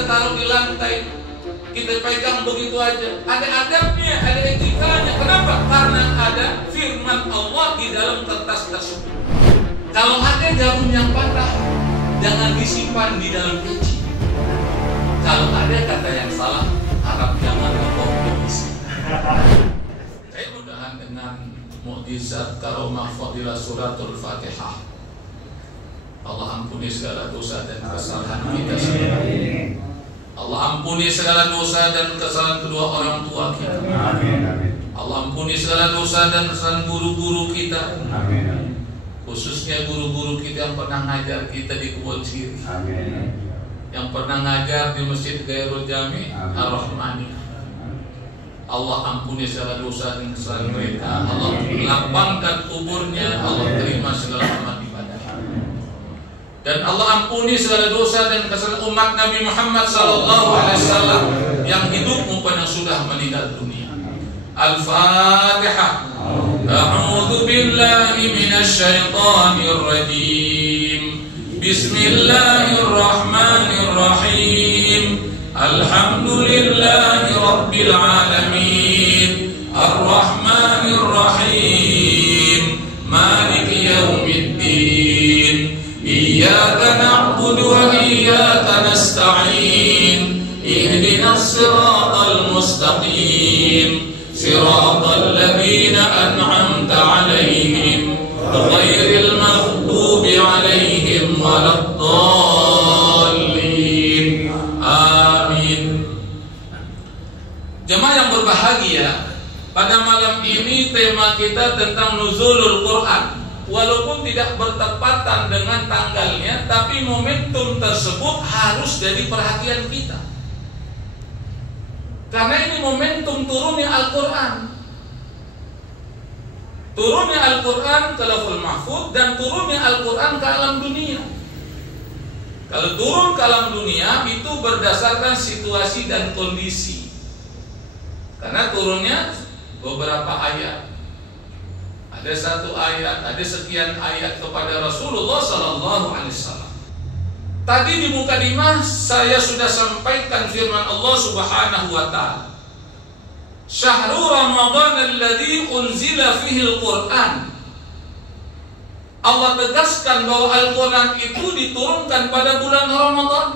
kita taruh di lantai, kita pegang begitu aja. Ada adabnya, ada etikanya. Kenapa? Karena ada firman Allah di dalam kertas tersebut. Kalau ada jarum yang patah, jangan disimpan di dalam peci. Kalau ada kata yang salah, harap jangan dikompetisi. Saya mudahan dengan mukjizat karomah fadilah suratul Fatihah, Allah ampuni segala dosa dan kesalahan kita semua. Allah ampuni segala dosa dan kesalahan kedua orang tua kita. Allah ampuni segala dosa dan kesalahan guru-guru kita. Khususnya guru-guru kita yang pernah ngajar kita di Kebon Siri, yang pernah ngajar di Masjid Ghairul Jami Ar-Rahmani. Allah ampuni segala dosa dan kesalahan mereka. Allah lapangkan kuburnya. Allah terima segala amal ibadah. Dan Allah ampuni segala dosa dan kesalahan umat Nabi Muhammad SAW yang hidup maupun yang sudah meninggal dunia. Al-Fatihah. A'udzu billahi minasy syaithanir rajim. Bismillahirrahmanirrahim. Alhamdulillahi rabbil alamin. Ar-Rahmanir Rahim. Maliki yaumiddin. Iyyaka na'budu wa iyyaka nasta'in. Ihdinas siratal mustaqim. Siratal ladzina an'amta 'alaihim ghairil maghdubi 'alaihim waladdallin. Amin. Jemaah yang berbahagia, pada malam ini tema kita tentang nuzulul Quran. Walaupun tidak bertepatan dengan tanggalnya, tapi momentum tersebut harus jadi perhatian kita. Karena ini momentum turunnya Al-Quran. Turunnya Al-Quran ke Lauhul Mahfuz dan turunnya Al-Quran ke alam dunia. Kalau turun ke alam dunia itu berdasarkan situasi dan kondisi. Karena turunnya beberapa ayat. Ada satu ayat, ada sekian ayat kepada Rasulullah SAW. Tadi di mukadimah saya sudah sampaikan firman Allah Subhanahu wa taala. Syahrul Ramadan alladzi unzila fihi al-Qur'an. Allah tegaskan bahwa Al-Qur'an itu diturunkan pada bulan Ramadan.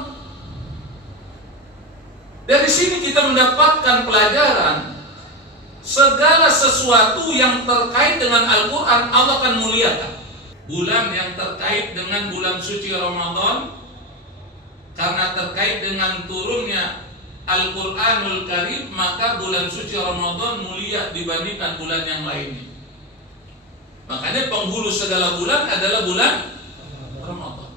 Dari sini kita mendapatkan pelajaran, segala sesuatu yang terkait dengan Al-Quran Allah akan muliakan. Bulan yang terkait dengan bulan suci Ramadan, karena terkait dengan turunnya Al-Quranul Karim, maka bulan suci Ramadan mulia dibandingkan bulan yang lainnya. Makanya penghulu segala bulan adalah bulan Ramadan.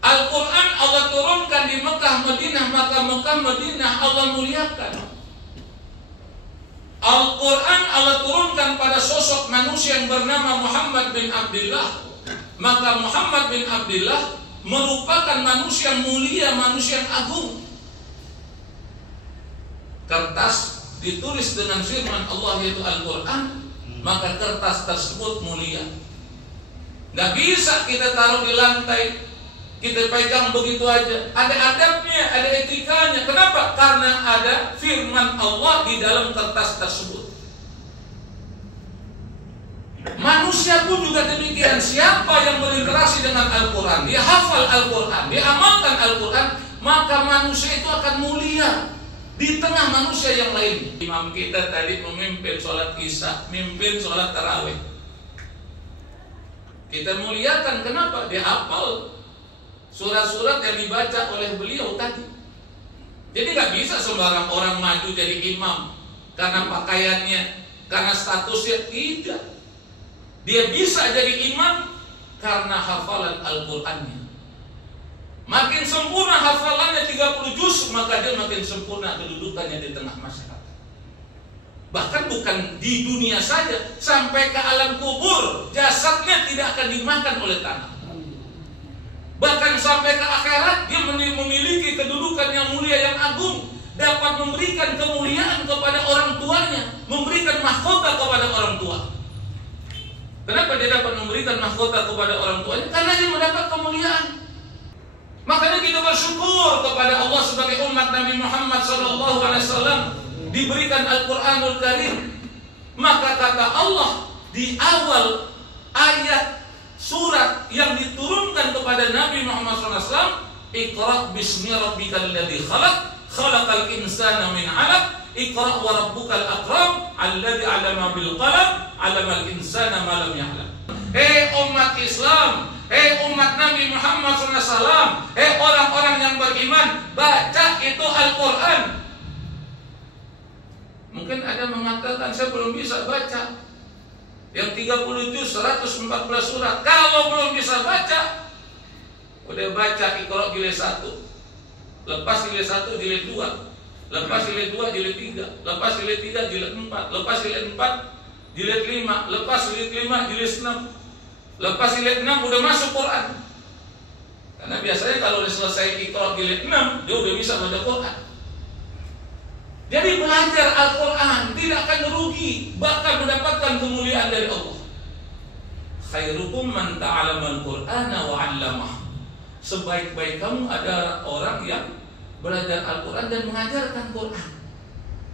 Al-Quran Allah turunkan di Mekah Madinah, maka Mekah Madinah Allah muliakan. Al-Quran Allah turunkan pada sosok manusia yang bernama Muhammad bin Abdullah, maka Muhammad bin Abdullah merupakan manusia yang mulia, manusia yang agung. Kertas ditulis dengan firman Allah yaitu Al-Quran, maka kertas tersebut mulia. Gak bisa kita taruh di lantai, kita pegang begitu aja. Ada adabnya, ada etikanya. Kenapa? Karena ada firman Allah di dalam kertas tersebut. Manusia pun juga demikian. Siapa yang berinteraksi dengan Al-Quran, dia hafal Al-Quran, dia amalkan Al-Quran, maka manusia itu akan mulia di tengah manusia yang lain. Imam kita tadi memimpin sholat isya, memimpin sholat tarawih. Kita muliakan, kenapa? Dia hafal surat-surat yang dibaca oleh beliau tadi. Jadi gak bisa sembarang orang maju jadi imam karena pakaiannya, karena statusnya. Tidak. Dia bisa jadi imam karena hafalan Al-Qurannya. Makin sempurna hafalannya 30 juz, maka dia makin sempurna kedudukannya di tengah masyarakat. Bahkan bukan di dunia saja, sampai ke alam kubur jasadnya tidak akan dimakan oleh tanah. Bahkan sampai ke akhirat dia memiliki kedudukan yang mulia, yang agung, dapat memberikan kemuliaan kepada orang tuanya, memberikan mahkota kepada orang tua. Kenapa dia dapat memberikan mahkota kepada orang tuanya? Karena dia mendapat kemuliaan. Makanya kita bersyukur kepada Allah sebagai umat Nabi Muhammad SAW diberikan Al-Quranul Karim. Maka kata Allah di awal ayat surat yang diturunkan kepada Nabi Muhammad SAW, Iqra' bismi rabbikal ladzi khalaq, khalaqal insana min 'alaq, Iqra' wa rabbukal akram, alladzi 'allama bil qalam, 'allamal insana ma lam ya'lam. Hei umat Islam, hei umat Nabi Muhammad SAW, hei orang-orang yang beriman, baca itu Al-Quran. Mungkin ada mengatakan saya belum bisa baca yang 30 juz 114 surat. Kalau belum bisa baca, udah baca Iqra' jilid 1, lepas jilid 1 jilid 2, lepas jilid 2 jilid 3, lepas jilid 3 jilid 4, lepas jilid 4 jilid 5, lepas jilid 5 jilid 6, lepas jilid 6 udah masuk Quran. Karena biasanya kalau udah selesai Iqra' jilid 6 dia udah bisa baca Quran. Jadi belajar Al-Quran tidak akan rugi, bahkan mendapatkan kemuliaan dari Allah. Khairukum man ta'allama al-Qur'ana wa 'allamah. Sebaik-baik kamu adalah orang yang belajar Al-Quran dan mengajarkan Quran.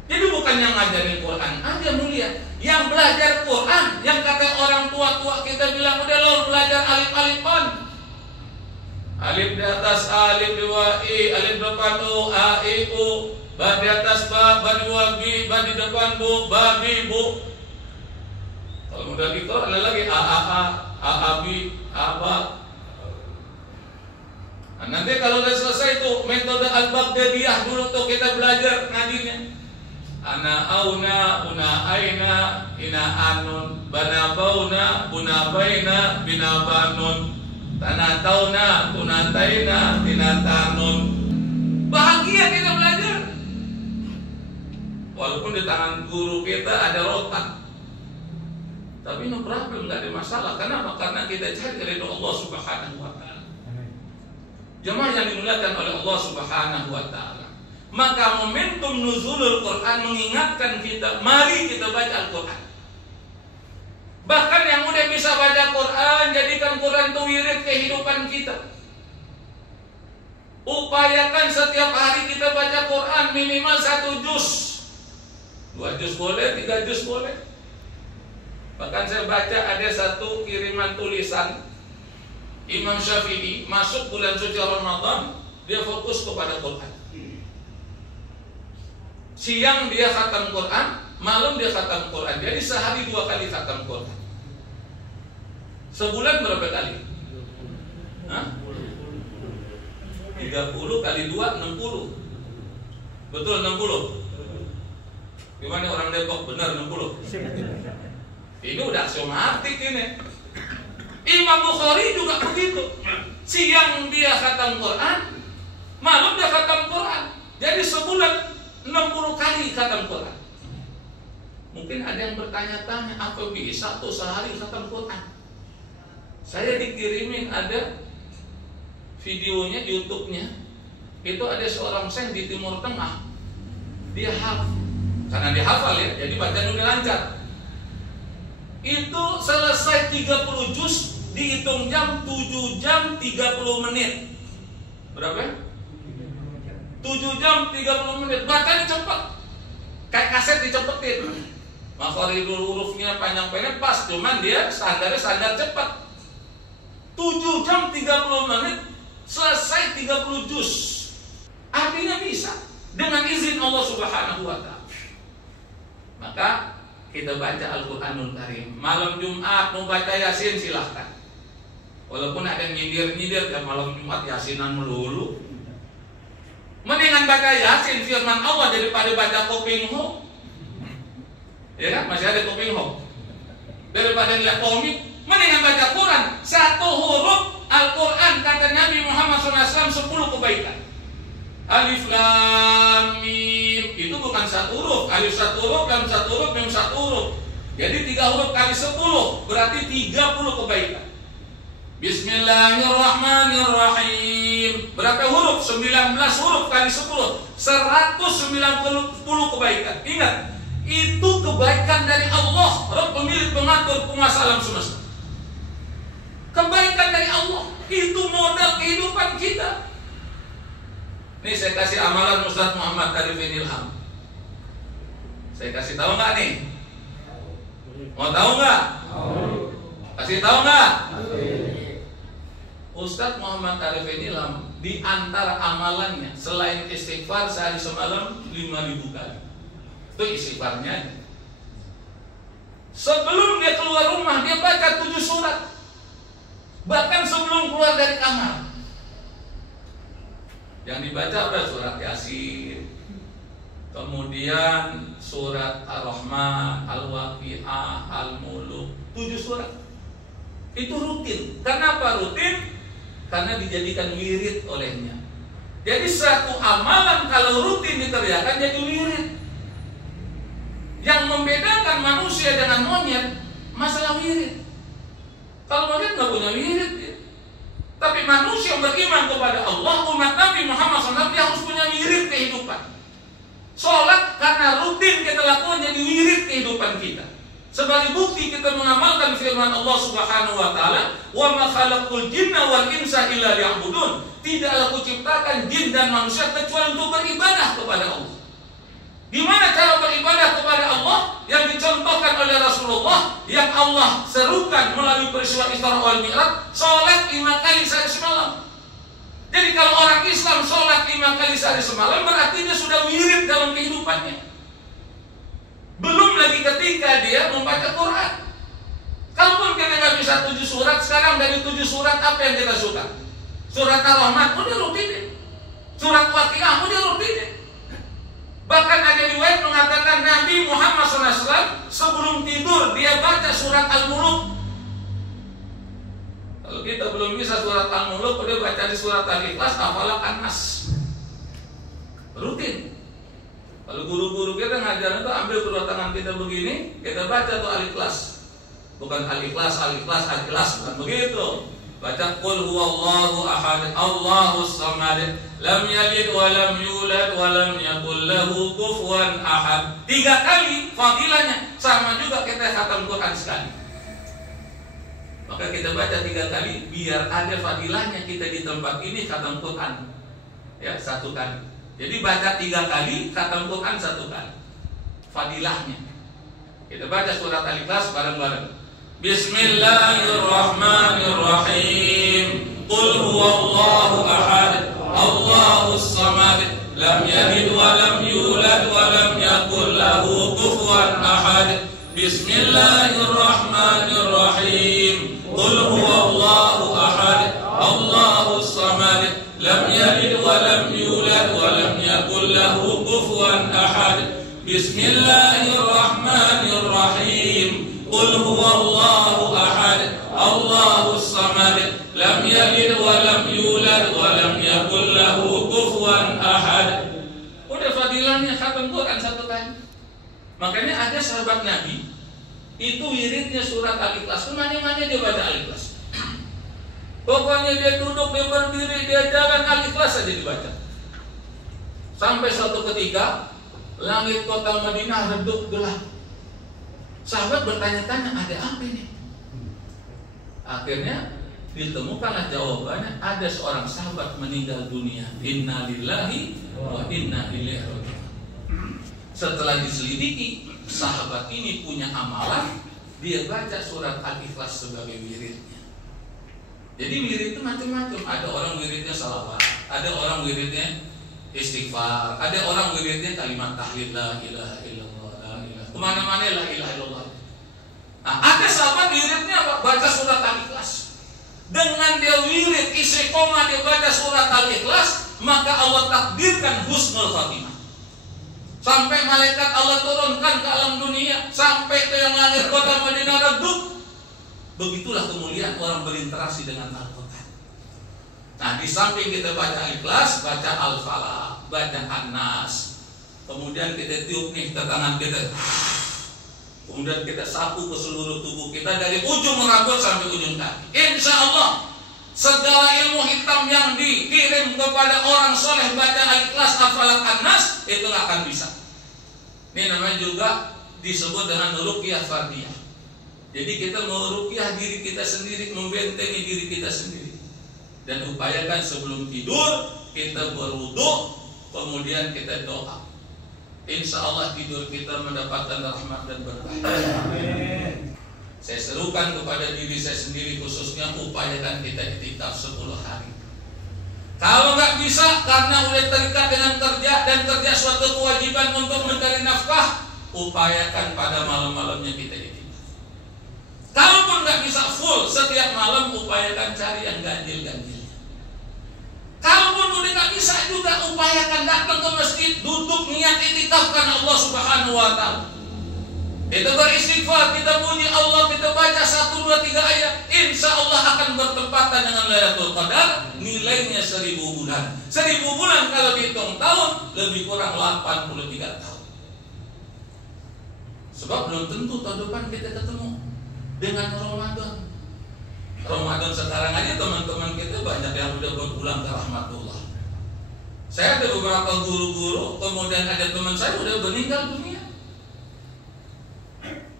Jadi bukan yang ngajarin Quran aja mulia, yang belajar Quran, yang kata orang tua-tua kita bilang udah lo belajar alif-alifan. Alif di atas alif, dua i, alif depan u, a i u, ba di atas ba, ba di dua bi, ba di depan bu, ba bi bu. Kalau udah gitu ada lagi a bi, a ba. Nah, nanti kalau udah selesai itu metode al-Baghdadiyah dulu tuh kita belajar ngajinya. Ana auna, una aina, ina anun, bana bauna, buna baina, bina banun, tanah tauna, tuna taina, tina tanun. Bahagia kita belajar. Walaupun di tangan guru kita ada rotan, tapi no problem, nggak ada masalah. Kenapa? Karena kita cari ridho Allah Subhanahu wa Ta'ala. Jemaah yang dimuliakan oleh Allah Subhanahu wa Ta'ala, maka momentum nuzulul Quran mengingatkan kita, mari kita baca Al-Quran. Bahkan yang udah bisa baca Quran, jadikan Quran itu wirid kehidupan kita. Upayakan setiap hari kita baca Quran minimal 1 juz, 2 juz boleh, 3 juz boleh. Bahkan saya baca ada satu kiriman tulisan Imam Syafi'i, masuk bulan suci Ramadan dia fokus kepada Quran. Siang dia khatam Quran, malam dia khatam Quran. Jadi sehari 2 kali khatam Quran. Sebulan berapa kali? 30 kali 2, 60. Betul 60. Gimana orang Depok? Benar 60. Ini udah aksiomatik ini. Imam Bukhari juga begitu. Siang dia khatam Quran, malam dia khatam Quran. Jadi sebulan 60 kali khatam Quran. Mungkin ada yang bertanya-tanya, apa bisa tuh sehari khatam Quran? Saya dikirimin ada videonya di YouTube-nya. Itu ada seorang syekh di Timur Tengah. Dia hafal. Karena dia hafal ya, jadi bacaan udah lancar. Itu selesai 30 juz dihitung jam, 7 jam 30 menit. Berapa? 7 jam 30 menit. Bacanya cepat, kayak kaset dicepetin. Makhorijul hurufnya panjang pendek pas, cuman dia standarnya standar cepat. 7 jam 30 menit selesai 30 juz. Artinya bisa dengan izin Allah Subhanahu wa Ta'ala. Maka kita baca Al-Quranul Karim. Malam Jumat mau baca Yasin silahkan. Walaupun ada yang nyindir-nyindir kan malam Jumat Yasinan melulu. Mendingan baca Yasin firman Allah daripada baca Koping Ho. Ya kan? Masih ada Koping Ho. Daripada lihat komik, mendingan baca Quran. 1 huruf Al-Quran kata Nabi Muhammad SAW 10 kebaikan. Alif Lam Mim itu bukan 1 huruf. Alif 1 huruf, Lam 1 huruf, Mim 1 huruf. Jadi 3 huruf kali 10 berarti 30 kebaikan. Bismillahirrahmanirrahim. Berapa huruf? 19 huruf kali 10, 190 kebaikan. Ingat, itu kebaikan dari Allah, Rabb pemilik pengatur penguasa alam semesta. Kebaikan dari Allah itu modal kehidupan kita. Nih saya kasih amalan Ustaz Muhammad Arifin Ilham. Saya kasih tahu nggak nih? Mau tahu nggak? Kasih tahu nggak? Ustaz Muhammad Arifin Ilham di antara amalannya selain istighfar sehari semalam 5.000 kali. Itu istighfarnya. Sebelum dia keluar rumah dia baca 7 surat. Bahkan sebelum keluar dari kamar. Yang dibaca ada surat Yasin, kemudian surat Ar-Rahman, Al-Waqi'ah, Al-Muluk, 7 surat. Itu rutin. Kenapa rutin? Karena dijadikan wirid olehnya. Jadi satu amalan kalau rutin dikerjakan jadi wirid. Yang membedakan manusia dengan monyet masalah wirid. Kalau monyet nggak punya wirid ya. Tapi manusia beriman kepada Allah, umat Nabi Muhammad SAW, dia harus punya wirid kehidupan. Sholat karena rutin kita lakukan jadi wirid kehidupan kita. Sebagai bukti kita mengamalkan firman Allah Subhanahu wa taala, "Wa ma khalaqul jinna wal insa illa liya'budun." Tidaklah kuciptakan jin dan manusia kecuali untuk beribadah kepada Allah. Gimana cara beribadah kepada Allah? Yang dicontohkan oleh Rasulullah, yang Allah serukan melalui peristiwa Isra wal Mi'raj, salat 5 kali sehari semalam. Jadi kalau orang Islam salat 5 kali sehari semalam, berarti dia sudah wirid dalam kehidupannya. Belum lagi ketika dia membaca Quran. Kalaupun kita nggak bisa 7 surat, sekarang dari 7 surat apa yang kita suka? Surat Ar-Rahman, udah rutinin. Surat Waqi'ah, udah rutinin. Bahkan ada riwayat mengatakan Nabi Muhammad SAW sebelum tidur dia baca surat Al-Muluk. Kalau kita belum bisa surat Al-Muluk, dia baca di surat Al-Ikhlas, Al-Falaq, An-Nas. Rutin. Kalau guru-guru kita ngajarin itu ambil kedua tangan kita begini, kita baca tuh Al-Ikhlas. Bukan Al-Ikhlas, Al-Ikhlas, Al-Ikhlas, bukan begitu. Baca Qul huwallahu ahad, Allahus samad, lam yalid wa lam yulad wa lam yakul lahu kufuwan ahad. 3 kali fadilahnya, sama juga kita khatam Quran sekali. Maka kita baca 3 kali biar ada fadilahnya kita di tempat ini khatam Quran. Ya, 1 kali. Jadi baca 3 kali, khatam Quran 1 kali. Fadilahnya. Kita baca surat Al-Ikhlas bareng-bareng. Bismillahirrahmanirrahim. Qul huwallahu ahad, Allahus samad, lam yalid wa lam yulad wa lam yakul lahu kufuwan ahad. Bismillahirrahmanirrahim. Qul huwallahu ahad, Allahus samad, lam yalid wa lam yulad wa lam yakul lahu kufuwan ahad. Bismillahirrahmanirrahim. Qul huwallahu ahad, Allahus samad, lam yalid wa lam yulad wa lam yakul lahu kufuwan ahad. Udah fadilahnya khatam Quran 1 kali. Makanya ada sahabat Nabi itu wiridnya surat Al-Ikhlas. Kemana-mana dia baca Al-Ikhlas. Pokoknya dia duduk, dia berdiri, dia jalan, Al-Ikhlas saja dibaca. Sampai suatu ketika langit kota Madinah redup gelap. Sahabat bertanya-tanya, ada apa ini? Akhirnya ditemukanlah jawabannya, ada seorang sahabat meninggal dunia. Inna lillahi wa inna ilaihi raji'un. Setelah diselidiki, sahabat ini punya amalan, dia baca surat Al-Ikhlas sebagai wiridnya. Jadi wirid itu macam-macam. Ada orang wiridnya salawat, ada orang wiridnya istighfar, ada orang wiridnya kalimat tahlil la ilaha illallah, la ilaha. Kemana-mana la ilaha illallah. Nah, ada sahabat wiridnya baca surat Al-Ikhlas. Dengan dia wirid istiqomah dia baca surat Al-Ikhlas, maka Allah takdirkan husnul khatimah. Sampai malaikat Allah turunkan ke alam dunia, sampai ke yang langit kota Madinah redup. Begitulah kemuliaan orang berinteraksi dengan Al-Quran. Nah, di samping kita baca Al-Ikhlas, baca Al-Falaq, baca An-Nas. Kemudian kita tiup nih ke tangan kita. Kemudian kita sapu ke seluruh tubuh kita dari ujung rambut sampai ujung kaki. Insya Allah segala ilmu hitam yang dikirim kepada orang soleh baca Al-Ikhlas, Al-Falaq, An-Nas itu nggak akan bisa. Ini namanya juga disebut dengan ruqyah fardiyah. Jadi kita meruqyah diri kita sendiri, membentengi diri kita sendiri. Dan upayakan sebelum tidur kita berwudu, kemudian kita doa. Insya Allah tidur kita mendapatkan rahmat dan berkah. Saya serukan kepada diri saya sendiri khususnya, upayakan kita iktikaf 10 hari. Kalau nggak bisa karena udah terikat dengan kerja dan kerja suatu kewajiban untuk mencari nafkah, upayakan pada malam-malamnya kita iktikaf. Kalaupun nggak bisa full setiap malam, upayakan cari yang ganjil-ganjilnya. Kalaupun udah nggak bisa juga, upayakan datang ke masjid, duduk niat iktikaf karena Allah Subhanahu Wa Taala. Kita beristighfar, kita puji Allah, kita baca 1, 2, 3 ayat, insya Allah akan bertepatan dengan Lailatul Qadar, nilainya 1000 bulan. 1000 bulan kalau dihitung tahun, lebih kurang 83 tahun. Sebab belum tentu tahun depan kita ketemu dengan Ramadan. Ramadan sekarang aja teman-teman kita banyak yang udah berpulang ke rahmatullah. Saya ada beberapa guru-guru, kemudian ada teman saya udah meninggal dunia.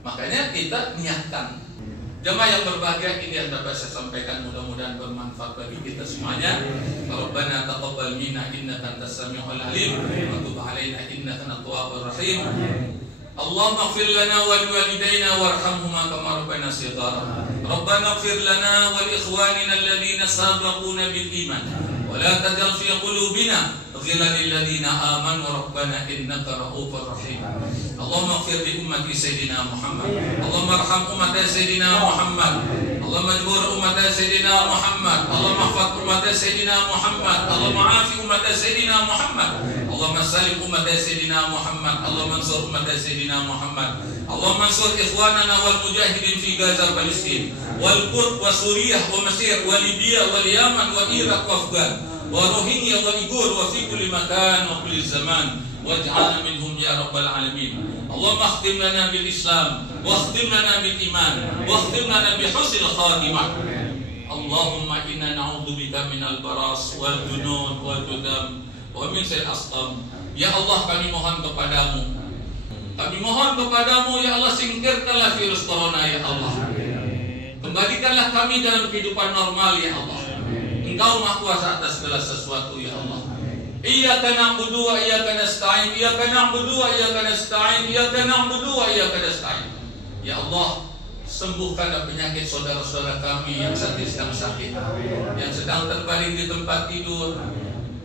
Makanya kita niatkan. Jemaah yang berbahagia, ini yang dapat saya sampaikan, mudah-mudahan bermanfaat bagi kita semuanya. Rabbana taqabbal minna innaka antas samiul alim wa tub alaina innaka antat tawwabur rahim. Allahumma ighfir lana wa liwalidayna warhamhuma kama rabbayana shighara. Rabbana ighfir lana wa li ikhwanina alladhina sabaquna bil iman wa la taj'al fi qulubina ghillan lil ladzina amanu rabbana innaka ra'ufur rahim. Allahumma ighfir li ummati sayyidina Muhammad. Allahumma arham ummati sayyidina Muhammad. Allahumma jbur ummati sayyidina Muhammad. Allahumma ihfaz ummati sayyidina Muhammad. Allahumma afi ummati sayyidina Muhammad. Allahumma salim ummati sayyidina Muhammad. Allahumma ansur ummati sayyidina Muhammad. Allahumma ansur ikhwanana wal mujahidin fi Gaza, Palestin, wal Qud wa Suriah wa Mesir wa Libya wal Yaman wa Iraq wa Afghan wa Rohingya wa Uyghur wa fi kulli makan wa kulli zaman waj'alna minhum ya rabbal alamin. Allahumma khtim lana bil Islam wa khtim lana bil iman wa khtim lana bi husnil khatimah. Allahumma inna na'udzubika minal baras wal junun wal judam wa min sayyi'il asqam. Ya Allah, kami mohon kepadamu, kami mohon kepadamu ya Allah, singkirkanlah virus corona ya Allah. Kembalikanlah kami dalam kehidupan normal ya Allah. Engkau Maha Kuasa atas segala sesuatu ya Allah. Iyyaka na'budu wa iyyaka nasta'in. Iyyaka na'budu wa iyyaka nasta'in. Iyyaka na'budu wa iyyaka nasta'in. Ya Allah, sembuhkanlah penyakit saudara-saudara kami yang sedang sakit, yang sedang terbaring di tempat tidur,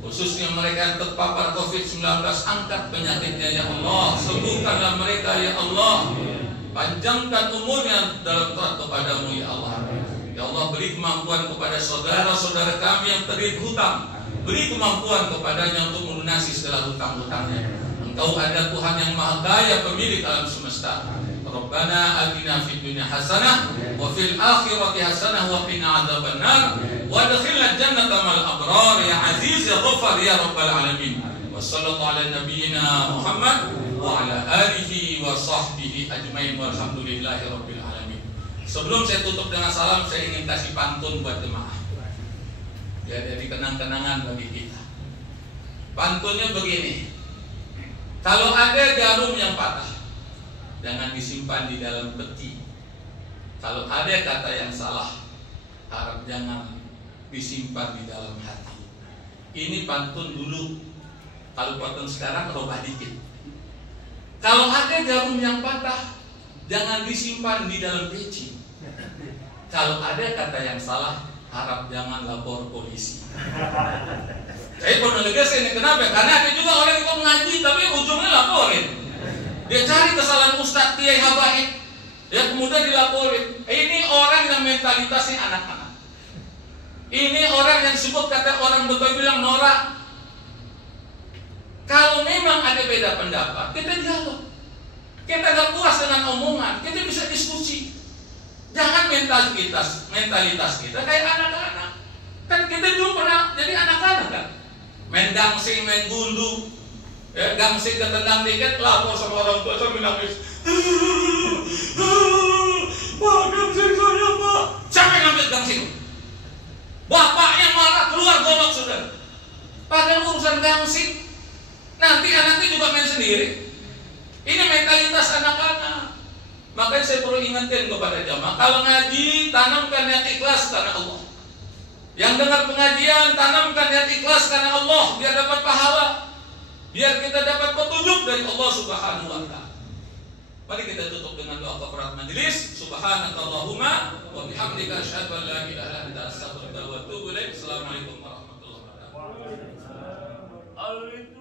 khususnya mereka yang terpapar COVID-19. Angkat penyakitnya ya Allah, sembuhkanlah mereka ya Allah, panjangkan umurnya dalam taat kepadamu ya Allah. Ya Allah, beri kemampuan kepada saudara-saudara kami yang terlilit hutang, beri kemampuan kepadanya untuk melunasi segala hutang-hutangnya. Engkau ada Tuhan yang Maha Kaya, pemilik alam semesta. Rabbana atina fid dunya hasanah wa fil akhirati hasanah wa qina adzabannar wa adkhilna jannata ma'al abrar ya aziz ya ghaffar ya rabbal alamin. Wa sallallahu ala nabiyyina Muhammad wa ala alihi wa sahbihi ajmain walhamdulillahi rabbil alamin. Sebelum saya tutup dengan salam, saya ingin kasih pantun buat jemaah. Ya, jadi kenang-kenangan bagi kita. Pantunnya begini. Kalau ada jarum yang patah, jangan disimpan di dalam peti. Kalau ada kata yang salah, harap jangan disimpan di dalam hati. Ini pantun dulu. Kalau pantun sekarang rubah dikit. Kalau ada jarum yang patah, jangan disimpan di dalam peci. Kalau ada kata yang salah, harap jangan lapor polisi. Saya pernah negas ini, kenapa? Karena ada juga orang yang mengaji tapi ujungnya laporin. Dia cari kesalahan ustadz, kiai, habaib, ya kemudian dilaporin. Ini orang yang mentalitasnya anak-anak. Ini orang yang disebut kata orang betul bilang norak. Kalau memang ada beda pendapat, kita dialog. Kita gak puas dengan omongan, kita bisa diskusi. Jangan mentalitas kita kayak anak-anak. Kan kita dulu pernah jadi anak-anak kan, main gangsing, main gundu. Ya, gangsing ketendang dikit, lapor sama orang tua sambil nangis. Pak, gangsing saya pak. Siapa yang ngambil gangsing? Bapaknya marah, keluar golok sudah. Padahal urusan gangsing, nanti anaknya juga main sendiri. Ini mentalitas anak-anak. Makanya saya perlu ingatkan kepada jamaah, kalau ngaji tanamkan yang ikhlas karena Allah. Yang dengar pengajian, tanamkan niat ikhlas karena Allah, biar dapat pahala, biar kita dapat petunjuk dari Allah Subhanahu wa Ta'ala. Mari kita tutup dengan doa kafaratul majelis. Subhanakallahumma wa bihamdika asyhadu an la ilaha illa anta astaghfiruka wa atubu ilaik. Assalamualaikum warahmatullahi wabarakatuh.